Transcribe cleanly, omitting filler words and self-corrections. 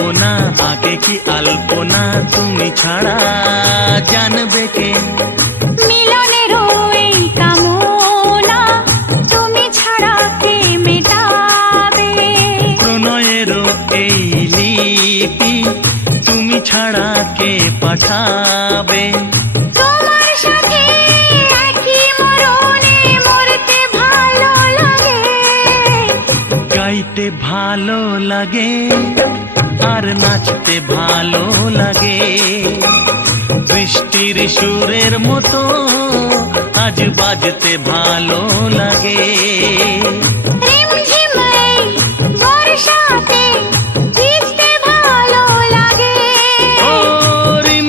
কল্পনা আগে কি আলপনা, তুমি ছাড়া জানবে কে? মিলনের এই কামনা তুমি ছাড়া কে মেটাবে? প্রণয়ের এই লিপি তুমি ছাড়া কে পাঠাবে? তোমার সাথে একই মরণে মরতে ভালো লাগে, গাইতে ভালো লাগে আর নাচতে ভালো লাগে। বৃষ্টির সুরের মতো আজ বাজতে ভালো লাগে।